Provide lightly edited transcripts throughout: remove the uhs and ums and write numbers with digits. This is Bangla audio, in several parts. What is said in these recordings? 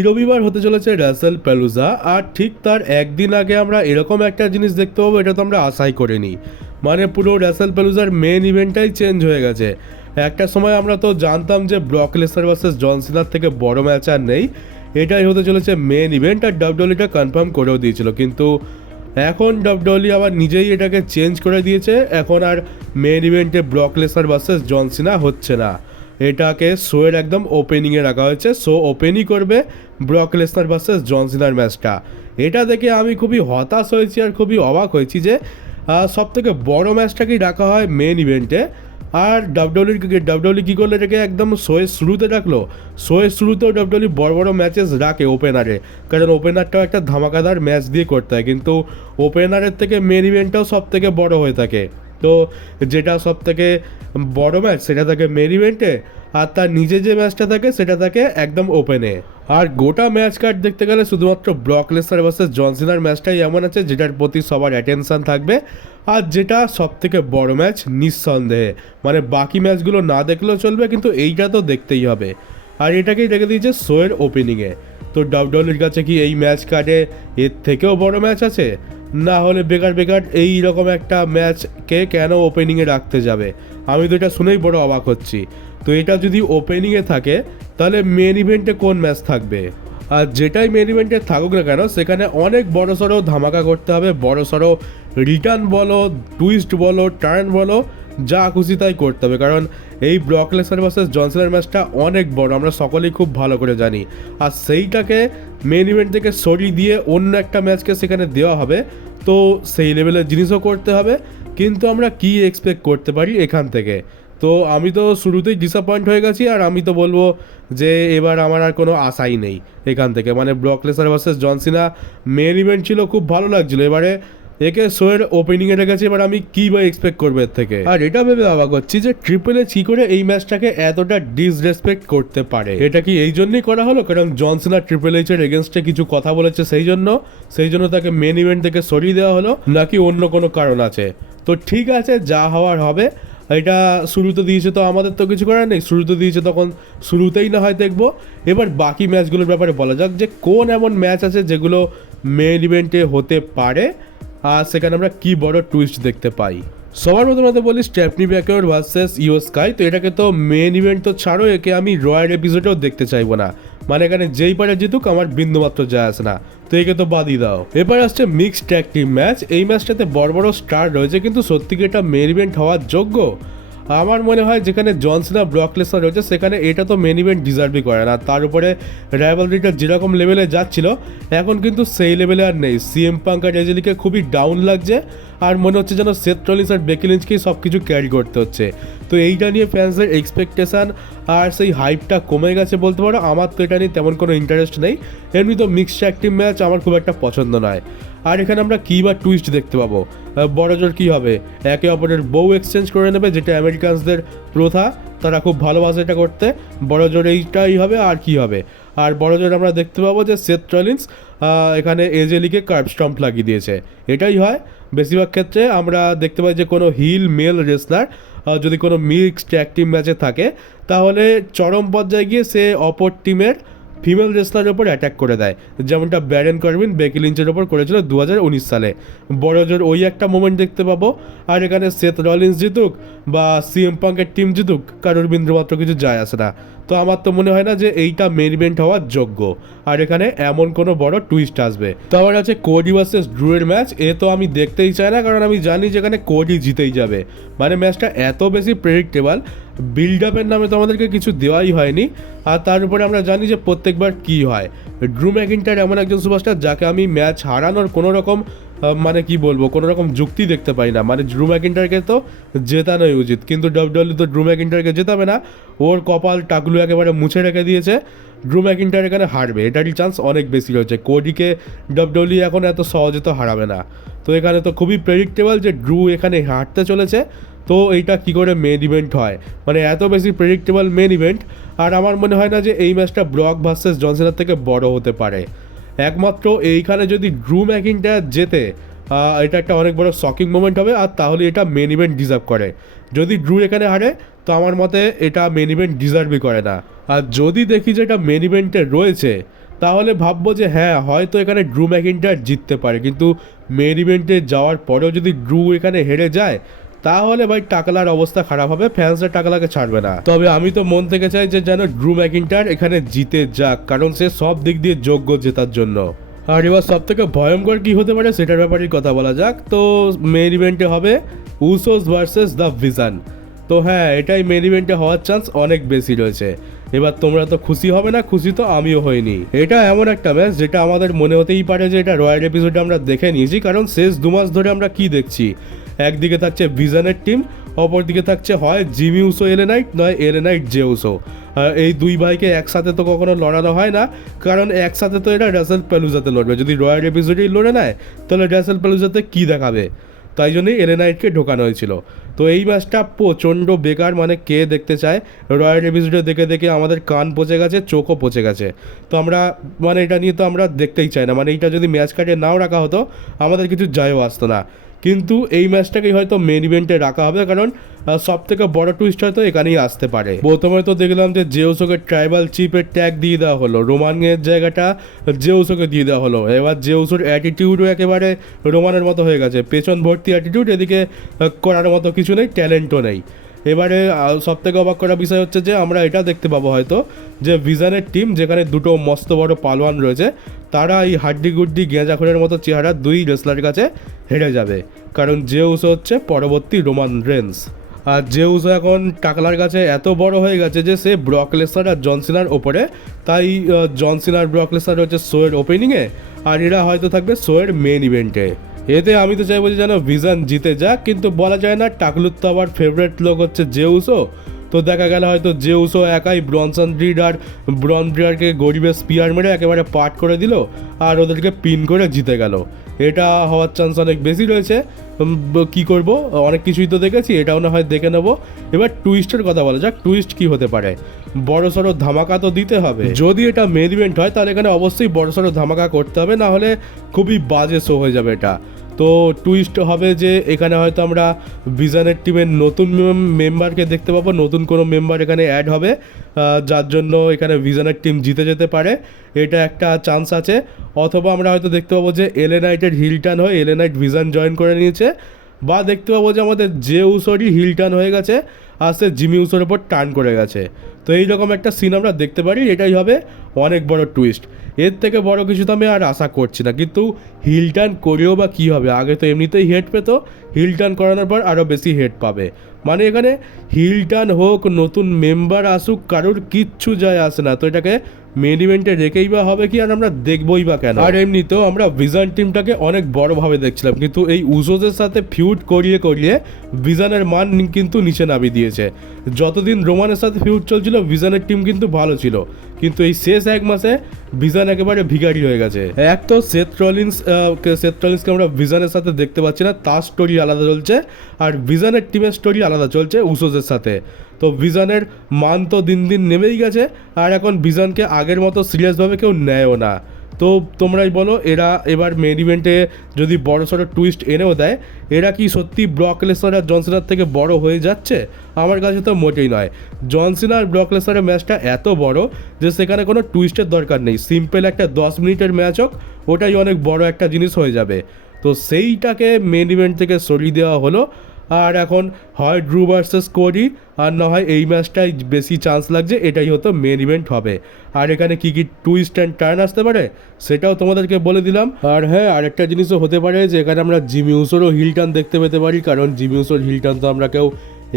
এই রবিবার হতে চলেছে রাসেল প্যালুজা, আর ঠিক তার একদিন আগে আমরা এরকম একটা জিনিস দেখতে পাবো, এটা তো আমরা আশাই করিনি। মানে পুরো রাসেল প্যালুজার মেন ইভেন্টটাই চেঞ্জ হয়ে গেছে। একটা সময় আমরা তো জানতাম যে ব্রক লেসনার ভার্সেস জন সিনার থেকে বড় ম্যাচ আর নেই, এটাই হতে চলেছে মেন ইভেন্ট, আর ডাব্লিউডব্লিউইটা কনফার্ম করেও দিয়েছিল। কিন্তু এখন ডাব্লিউডব্লিউই আবার নিজেই এটাকে চেঞ্জ করে দিয়েছে। এখন আর মেন ইভেন্টে ব্রক লেসনার ভার্সেস জন সিনা হচ্ছে না, এটাকে শোয়ের একদম ওপেনিংয়ে রাখা হয়েছে। শো ওপেনই করবে ব্রক লেসনার ভার্সেস জন সিনার ম্যাচটা। এটা দেখে আমি খুবই হতাশ হয়েছি আর খুবই অবাক হয়েছি যে সব থেকে বড় ম্যাচটাকেই রাখা হয় মেন ইভেন্টে, আর ডাব্লিউডব্লিউ কী করলো, এটাকে একদম শোয়ের শুরুতে রাখলো। শোয়ের শুরুতেও ডাব্লিউডব্লিউ বড় বড় ম্যাচেস রাখে ওপেনারে, কারণ ওপেনারটাও একটা ধামাকাদার ম্যাচ দিয়ে করতে হয়, কিন্তু ওপেনারের থেকে মেন ইভেন্টটাও সব থেকে বড় হয়ে থাকে। তো যেটা সব থেকে বড় ম্যাচ সেটা থাকে মেন ইভেন্টে, আর তার নিজে যে ম্যাচটা থাকে সেটা থাকে একদম ওপেনে। আর গোটা ম্যাচ কার্ড দেখতে গেলে শুধুমাত্র ব্রক লেসনার ভার্সেস জন সিনার ম্যাচটাই এমন আছে যেটার প্রতি সবার অ্যাটেনশন থাকবে, আর যেটা সব থেকে বড় ম্যাচ নিঃসন্দেহে। মানে বাকি ম্যাচগুলো না দেখলেও চলবে, কিন্তু এইটা তো দেখতেই হবে, আর এটাকেই রেখে দিয়েছে শোয়ের ওপেনিংয়ে। তো ডাব্লিউডব্লিউইর কাছে কি এই ম্যাচ কার্ডে এর থেকেও বড় ম্যাচ আছে? না হলে বেকার বেকার এই রকম একটা ম্যাচকে কেন ওপেনিংয়ে রাখতে যাবে? আমি তো এটা শুনেই বড় অবাক হচ্ছি। তো এটা যদি ওপেনিংয়ে থাকে তাহলে মেন ইভেন্টে কোন ম্যাচ থাকবে? আর যেটাই মেন ইভেন্টে থাকুক না কেন, সেখানে অনেক বড় সড়ো ধামাকা করতে হবে। বড় সড়ো রিটার্ন বলো, টুইস্ট বলো, টার্ন বলো, যা খুশি তাই করতে হবে, কারণ এই ব্রক লেসনার ভার্সেস জন সিনার ম্যাচটা অনেক বড়, আমরা সকলেই খুব ভালো করে জানি। আর সেইটাকে মেন ইভেন্ট থেকে সরিয়ে দিয়ে অন্য একটা ম্যাচকে সেখানে দেওয়া হবে, তো সেই লেভেলের জিনিসও করতে হবে। কিন্তু আমরা কি এক্সপেক্ট করতে পারি এখান থেকে? তো আমি তো শুরুতেই ডিসঅ্যাপয়েন্ট হয়ে গেছি, আর আমি তো বলবো যে এবার আমার আর কোনো আশাই নেই এখান থেকে। মানে ব্রক লেসনার ভার্সেস জন সিনা মেন ইভেন্ট ছিল, খুব ভালো লাগছিল, এবারে একে শোয়ের ওপেনিংয়ে রেখেছি, এবার আমি কী বা এক্সপেক্ট করবো এর থেকে? আর এটা ভেবে অবাক হচ্ছি যে ট্রিপল এইচ কী করে এই ম্যাচটাকে এতটা ডিসরেসপেক্ট করতে পারে। এটা কি এই জন্যই করা হলো কারণ জন সিনা ট্রিপল এইচের এগেনস্টে কিছু কথা বলেছে সেই জন্য তাকে মেন ইভেন্ট থেকে সরিয়ে দেওয়া হলো, নাকি অন্য কোনো কারণ আছে? তো ঠিক আছে, যা হওয়ার হবে। এটা শুরুতে দিয়েছে তো আমাদের তো কিছু করার নেই, শুরুতে দিয়েছে তখন শুরুতেই না হয় দেখবো। এবার বাকি ম্যাচগুলোর ব্যাপারে বলা যাক যে কোন এমন ম্যাচ আছে যেগুলো মেন ইভেন্টে হতে পারে, আর সেখানে আমরা কি বড় টুইস্ট দেখতে পাই। সবার প্রথমে তো বলি স্টেফনি ব্যাকওয়ার্ড ভার্সেস ইও স্কাই। তো এটাকে তো মেন ইভেন্ট তো ছাড়ো, একে আমি রয়্যাল এপিসোডেও দেখতে চাইবো না। মানে এখানে যেই পারে জিতুক আমার বিন্দুমাত্র যায় আসে না, তো একে তো বাদই দাও। এবার আসছে মিক্সড ট্যাগ টিম ম্যাচ। এই ম্যাচটাতে বড় বড় স্টার রয়েছে, কিন্তু সত্যি কি এটা মেন ইভেন্ট হওয়ার যোগ্য? আমার মনে হয় যেখানে জন সিনা ব্রক লেসনার রয়েছে সেখানে এটা তো মেন ইভেন্ট ডিজার্ভই করে না। তার উপরে রাইভালরিটা যেরকম লেভেলে যাচ্ছিল এখন কিন্তু সেই লেভেলে আর নেই। সিএম পাঙ্ক আর এজেলিকে খুবই ডাউন লাগছে, আর মনে হচ্ছে যেন সেথ রলিন্স আর বেকি লিঞ্চকেই সব কিছু ক্যারি করতে হচ্ছে। তো এইটা নিয়ে ফ্যান্সদের এক্সপেকটেশান আর সেই হাইপটা কমে গেছে বলতে পারো। আমার তো এটা নিয়ে তেমন কোনো ইন্টারেস্ট নেই। এমনি তো মিক্সড ট্যাগ টিম ম্যাচ আমার খুব একটা পছন্দ নয়। আর এখানে আমরা কী বা টুইস্ট দেখতে পাবো? বড়জোর কী হবে, একে অপরের বউ এক্সচেঞ্জ করে নেবে, যেটা আমেরিকানসদের প্রথা, তারা খুব ভালোবাসে এটা করতে। বড়জোর এইটাই হবে, আর কি হবে? আর বড়জোর আমরা দেখতে পাবো যে সেথ রলিন্স এখানে এজেলিকে কার্ভ স্টম্প লাগিয়ে দিয়েছে, এটাই হয় বেশিরভাগ ক্ষেত্রে। আমরা দেখতে পাই যে কোনো হিল মেল রেসলার যদি কোনো মিক্সড ট্যাগ টিম ম্যাচে থাকে তাহলে চরম পর্যায়ে গিয়ে সে অপর টিমের ফিমেল রেসলারের ওপর অ্যাটাক করে দেয়, যেমনটা ব্যারন কর্বিন বেকি লিঞ্চের ওপর করেছিল 2019 সালে। বড়জোর ওই একটা মোমেন্ট দেখতে পাবো। আর এখানে সেথ রলিন্স জিতুক বা সিএম পাঙ্কের টিম জিতুক, কারোর বিন্দুমাত্র কিছু যায় আসে না। তো আমার তো মনে হয় না যে এইটা মেন ইভেন্ট হওয়ার যোগ্য, আর এখানে এমন কোনো বড় টুইস্ট আসবে। তো আবার আছে কোডি ভার্সেস ড্রুয়ের ম্যাচ। এ তো আমি দেখতেই চাই না, কারণ আমি জানি যেখানে কোডি জিতেই যাবে। মানে ম্যাচটা এত বেশি প্রেডিক্টেবল, বিল্ড আপের নামে তো আমাদেরকে কিছু দেওয়াই হয়নি। আর তার উপরে আমরা জানি যে প্রত্যেকবার কি হয়, ড্রু ম্যাকিন্টায়ার এমন একজন সুপারস্টার যাকে আমি ম্যাচ হারানোর কোনো রকম মানে কি বলবো, কোনো রকম যুক্তি দেখতে পাই না। মানে ড্রু ম্যাকিন্টায়ারকে তো জেতানোই উচিত, কিন্তু ডাব্লিউডব্লিউ তো ড্রু ম্যাকিন্টায়ারকে জেতাবে না। ওর কপাল টাকলু একেবারে মুছে রেখে দিয়েছে। ড্রু ম্যাকিন্টায়ার এখানে হারবে, এটারই চান্স অনেক বেশি রয়েছে। কোডিকে ডাব্লিউডব্লিউ এখন এত সহজে তো হারাবে না। তো এখানে তো খুবই প্রেডিক্টেবল যে ড্রু এখানে হারতে চলেছে। তো এইটা কি করে মেন ইভেন্ট হয়, মানে এত বেশি প্রেডিক্টেবল মেন ইভেন্ট। আর আমার মনে হয় না যে এই ম্যাচটা ব্রক ভার্সেস জন সিনার থেকে বড় হতে পারে। একমাত্র এইখানে যদি ড্রু ম্যাকিন্টায়ার জেতে, এটা একটা অনেক বড় শকিং মোমেন্ট হবে, আর তাহলে এটা মেন ইভেন্ট ডিজার্ভ করে। যদি ড্রু এখানে হারে তো আমার মতে এটা মেন ইভেন্ট ডিজার্ভই করে না। আর যদি দেখি যে এটা মেন ইভেন্টে রয়েছে, তাহলে ভাববো যে হ্যাঁ হয়তো এখানে ড্রু ম্যাকিন্টায়ার জিততে পারে, কিন্তু মেন ইভেন্টে যাওয়ার পরেও যদি ড্রু এখানে হেরে যায় তাহলে ভাই টাকলার অবস্থা খারাপ হবে, ফ্যান্সরা টাকলাকে ছাড়বে না। তবে আমি তো মন থেকে চাই যে যেন ড্রু ম্যাকিন্টায়ার এখানে জিতে যাক, কারণ সে সব দিক দিয়ে যোগ্য জেতার জন্য। আর এবার সব থেকে ভয়ঙ্কর কী হতে পারে সেটার ব্যাপারেই কথা বলা যাক। তো মেন ইভেন্টে হবে উসোস ভার্সেস দ্য ভিশন। তো হ্যাঁ, এটাই মেন ইভেন্টে হওয়ার চান্স অনেক বেশি রয়েছে। এবার তোমরা তো খুশি হবে না, খুশি তো আমিও হইনি। এটা এমন একটা ম্যাচ যেটা আমাদের মনে হতেই পারে যে এটা রয়্যাল এপিসোডে আমরা দেখে নিয়েছি, কারণ শেষ 2 মাস ধরে আমরা কি দেখছি, একদিকে থাকছে ভিশনের টিম, অপরদিকে থাকছে হয় জিমি উসো এলে নাইট, নয় এলে নাইট জে উসো। এই দুই ভাইকে একসাথে তো কখনো লড়ানো হয় না, কারণ একসাথে তো এরা রাসেল পেলুজাতে লড়বে। যদি রয়্যাল এপিসোডেই লড়ে নেয় তাহলে রাসেল পেলুজাতে কী দেখাবে, তাই জন্যই এলে নাইটকে ঢোকানো হয়েছিল। তো এই ম্যাচটা প্রচণ্ড বেকার, মানে কে দেখতে চায়? রয়্যাল এপিসোডে দেখে দেখে আমাদের কান পচে গেছে, চোখও পচে গেছে। তো আমরা মানে এটা নিয়ে তো আমরা দেখতেই চাই না, মানে এইটা যদি ম্যাচ কাটে নাও রাখা হতো আমাদের কিছু যায়ও আসতো না। কিন্তু এই ম্যাচটাকেই হয়তো মেন ইভেন্টে রাখা হবে, কারণ সব থেকে বড় টুইস্ট হয়তো এখানেই আসতে পারে। প্রথমে তো দেখলাম যে জেউসোকে ট্রাইবাল চিফের ট্যাগ দিয়ে দেওয়া হলো, রোমানের জায়গাটা জেউসোকে দিয়ে দেওয়া হলো। এবার জেউসোর অ্যাটিটিউডও একেবারে রোমানের মতো হয়ে গেছে, পেছন ভর্তি অ্যাটিটিউড, এদিকে করার মতো কিছু নেই, ট্যালেন্টও নেই। এবারে সব থেকে অবাক করা বিষয় হচ্ছে যে আমরা এটা দেখতে পাবো হয়তো যে ভিশনের টিম, যেখানে দুটো মস্ত বড় পালোয়ান রয়েছে, তারা এই হাড্ডি গুড্ডি গেঁজাখড়ের মতো চেহারা দুই রেসলারের কাছে হেরে যাবে, কারণ জেউস হচ্ছে পরবর্তী রোমান রেন্স। আর জেউস এখন টাকলার কাছে এত বড় হয়ে গেছে যে সে ব্রক লেসনার আর জন সিনার ওপরে, তাই জন সিনার ব্রক লেসনার হচ্ছে শোয়ের ওপেনিংয়ে, আর এরা হয়তো থাকবে শোয়ের মেন ইভেন্টে। এতে আমি তো চাইবো যে যেন ভিশন জিতে যাক, কিন্তু বলা যায় না, টাকলুর তো আবার ফেভারিট লোক হচ্ছে জেউসও। তো দেখা গেল হয়তো জেউসও একাই ব্রনসন রিড আর ব্রন ব্রিয়ারকে গরিবের স্পিয়ার মেরে একেবারে পাট করে দিল আর ওদেরকে পিন করে জিতে গেল। এটা হওয়ার চান্স অনেক বেশি রয়েছে। কি করব, অনেক কিছুই তো দেখেছি, এটাও না হয় দেখে নেবো। এবার টুইস্টের কথা বলা যাক, টুইস্ট কি হতে পারে? বড় সড়ো ধামাকা তো দিতে হবে। যদি এটা মেন ইভেন্ট হয় তাহলে এখানে অবশ্যই বড় সড়ো ধামাকা করতে হবে, না হলে খুবই বাজে শো হয়ে যাবে এটা। তো টুইস্ট হবে যে এখানে হয়তো আমরা ভিশনের টিমের নতুন মেম্বারকে দেখতে পাবো, নতুন কোনো মেম্বার এখানে অ্যাড হবে, যার জন্য এখানে ভিশনের টিম জিতে যেতে পারে, এটা একটা চান্স আছে। অথবা আমরা হয়তো দেখতে পাবো যে এলে নাইটের হিল টার্ন হয়ে এলে নাইট ভিশন জয়েন করে নিয়েছে, বা দেখতে পাবো যে আমাদের যে উসোরই হিল টার্ন হয়ে গেছে আর সে জিমি উসোর ওপর টার্ন করে গেছে। তো এইরকম একটা সিন আমরা দেখতে পারি, এটাই হবে অনেক বড় টুইস্ট। এর থেকে বড় কিছু তো আমি আর আশা করছি না, কিন্তু হিল টার্ন করেও বা কী হবে? আগে তো এমনিতেই হেড পেতো, হিল টার্ন করানোর পর আরও বেশি হেড পাবে। মানে এখানে হিল টার্ন হোক, নতুন মেম্বার আসুক, কারোর কিচ্ছু যায় আসে না। তো এটাকে মেন ইভেন্টে রেখেই বা হবে কি, আর আমরা দেখবই বা কেন? আর এমনিতেও আমরা ভিশন টিমটাকে অনেক বড়ভাবে দেখছিলাম, কিন্তু এই উসোসের সাথে ফিউড করিয়ে করিয়ে ভিশনের মান কিন্তু নিচে নামিয়ে দিয়েছে। যতদিন রোমানের সাথে ফিউড চলছিল ভিশনের টিম কিন্তু ভালো ছিল, কিন্তু এই শেষ 1 মাসে ভিশন একেবারে ভিখারি হয়ে গেছে। এক তো সেথ রলিন্সকে আমরা ভিশনের সাথে দেখতে পাচ্ছি না, তার স্টোরি আলাদা চলছে, আর ভিশনের টিমের স্টোরি আলাদা চলছে উসোসের সাথে। তো ভিশনের মান তো দিন দিন নেমেই গেছে, আর এখন ভিশনকে আগের মতো সিরিয়াসভাবে কেউ নেয়ও না। তো তোমরাই বলো, এরা এবার মেন ইভেন্টে যদি বড় সড়ো টুইস্ট এনেও দেয়, এরা কি সত্যি ব্রক লেসনার আর জন সিনার থেকে বড় হয়ে যাচ্ছে? আমার কাছে তো মোটেই নয়। জন সিনা আর ব্রক লেসনারের ম্যাচটা এত বড় যে সেখানে কোনো টুইস্টের দরকার নেই, সিম্পল একটা 10 মিনিটের ম্যাচ হোক, ওটাই অনেক বড় একটা জিনিস হয়ে যাবে। তো সেইটাকে মেন ইভেন্ট থেকে সরিয়ে দেওয়া হলো, আর এখন হয় ড্রু ভার্সেস কোডি, আর না হয় এই ম্যাচটাই বেশি চান্স লাগছে এটাই হয়তো মেন ইভেন্ট হবে। আর এখানে কী কী টুইস্ট অ্যান্ড টার্ন আসতে পারে সেটাও তোমাদেরকে বলে দিলাম। আর হ্যাঁ, আরেকটা জিনিসও হতে পারে যে এখানে আমরা জিমি উসোরও হিল টার্ন দেখতে পেতে পারি, কারণ জিমি উসোর হিল টার্ন তো আমরা কেউ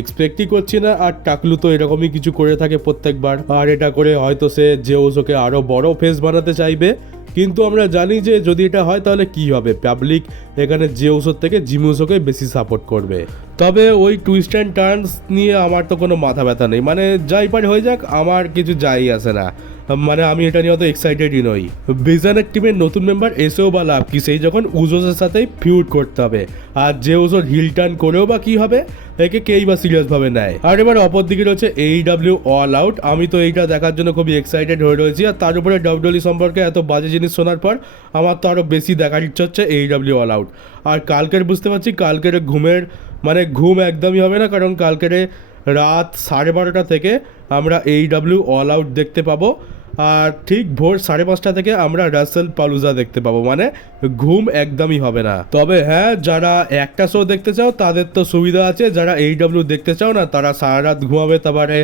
এক্সপেক্টই করছি না। আর টাকলু তো এরকমই কিছু করে থাকে প্রত্যেকবার, আর এটা করে হয়তো সে জেউসোকে আরও বড় ফেস বানাতে চাইবে। কিন্তু আমরা জানি যে যদি এটা হয় তাহলে কি হবে, পাবলিক এখানে জেউসোর থেকে জিমি উসোকে বেশি সাপোর্ট করবে। তবে ওই টুইস্ট অ্যান্ড টার্নস নিয়ে আমার তো কোনো মাথা ব্যথা নেই, মানে যাই পারে হয়ে যাক, আমার কিছু যাই আসে না, মানে আমি এটা নিয়ে অত এক্সাইটেডই নই। ভিশনের টিমের নতুন মেম্বার এসেও বা লাভ কি, সেই যখন উজোসের সাথেই ফিউড করতে হবে, আর যে উজোর হিল টার্ন করেও বা কী হবে, একে কেই বা সিরিয়াসভাবে নেয়। আর এবার অপর দিকে রয়েছে AEW অল আউট। আমি তো এইটা দেখার জন্য খুবই এক্সাইটেড হয়ে রয়েছি, আর তার উপরে WWE সম্পর্কে এত বাজে জিনিস শোনার পর আমার তো আরও বেশি দেখার ইচ্ছা হচ্ছে AEW অল আউট। আর কালকের বুঝতে পারছি কালকের ঘুম একদমই হবে না, কারণ কালকের রাত 12:30 থেকে আমরা AEW অল আউট দেখতে পাবো। আর ঠিক ভোর 5:30 থেকে আমরা রাসেল পালুজা দেখতে পাবো, মানে ঘুম একদমই হবে না। তবে হ্যাঁ, যারা একটা শো দেখতে চাও তাদের তো সুবিধা আছে, যারা AEW দেখতে চাও না তারা সারা রাত ঘুমাবে, তারপরে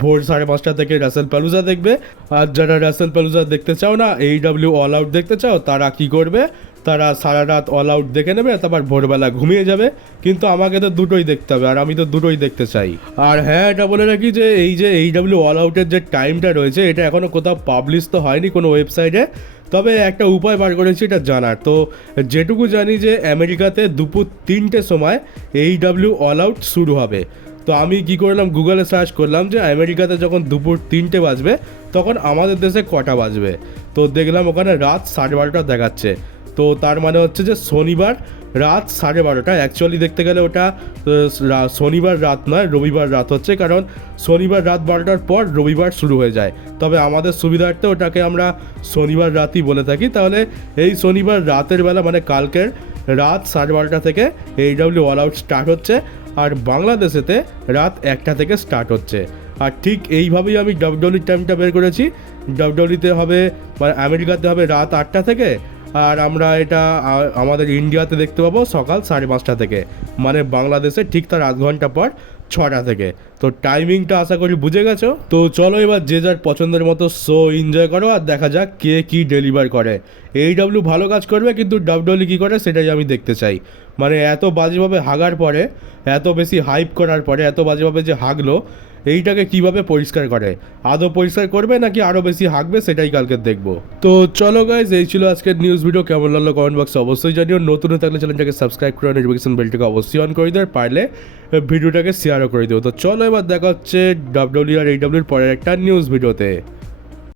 ভোর 5:30 থেকে রাসেল পালুজা দেখবে। আর যারা রাসেল পালুজা দেখতে চাও না, AEW অল আউট দেখতে চাও, তারা কি করবে, তারা সারা রাত অল আউট দেখে নেবে, তারপর ভোরবেলা ঘুমিয়ে যাবে। কিন্তু আমাকে তো দুটোই দেখতে হবে, আর আমি তো দুটোই দেখতে চাই। আর হ্যাঁ, এটা বলে রাখি যে এই যে AEW অল আউটের যে টাইমটা রয়েছে, এটা এখনও কোথাও পাবলিশ তো হয়নি কোনো ওয়েবসাইটে, তবে একটা উপায় বার করেছি এটা জানার। তো যেটুকু জানি যে আমেরিকাতে দুপুর 3টের সময় AEW অল আউট শুরু হবে। তো আমি কি করলাম, গুগলে সার্চ করলাম যে আমেরিকাতে যখন দুপুর 3টে বাজবে তখন আমাদের দেশে কটা বাজবে। তো দেখলাম ওখানে রাত 12:30 দেখাচ্ছে। তো তার মানে হচ্ছে যে শনিবার রাত 12:30। অ্যাকচুয়ালি দেখতে গেলে ওটা শনিবার রাত নয়, রবিবার রাত হচ্ছে, কারণ শনিবার রাত 12টার পর রবিবার শুরু হয়ে যায়। তবে আমাদের সুবিধার্থে ওটাকে আমরা শনিবার রাতই বলে থাকি। তাহলে এই শনিবার রাতের বেলা, মানে কালকের রাত 12:30 থেকে AEW অল আউট স্টার্ট হচ্ছে, আর বাংলাদেশেতে রাত 1টা থেকে স্টার্ট হচ্ছে। আর ঠিক এইভাবেই আমি WWE টাইমটা বের করেছি। WWE হবে, মানে আমেরিকাতে হবে রাত 8টা থেকে, আর আমরা এটা আমাদের ইন্ডিয়াতে দেখতে পাবো সকাল 5:30 থেকে, মানে বাংলাদেশে ঠিক তার আধ ঘন্টা পর 6টা থেকে। তো টাইমিংটা আশা করি বুঝে গেছো। তো চলো এবার যে যার পছন্দের মতো শো এনজয় করো, আর দেখা যাক কে কি ডেলিভার করে। AEW ভালো কাজ করবে, কিন্তু WWE কী করে সেটাই আমি দেখতে চাই। মানে এত বাজেভাবে হাগার পরে, এত বেশি হাইপ করার পরে, এত বাজেভাবে যে হাগলো, এইটাকে কিভাবে পরিষ্কার করে, আদৌ পরিষ্কার করবে নাকি আরও বেশি হাঁকবে, সেটাই কালকে দেখবো। তো চলো গাইজ, এই ছিল আজকের নিউজ ভিডিও। কেমন লাগলো কমেন্ট বক্সে অবশ্যই জানিও। নতুন হয়ে থাকলে চ্যানেলটাকে সাবস্ক্রাইব করে নোটিফিকেশন বেলটাকে অবশ্যই অন করে দিও, পারলে ভিডিওটাকে শেয়ারও করে দিও। তো চলো এবার দেখা হচ্ছে WWE আর AEW এর পরের একটা নিউজ ভিডিওতে।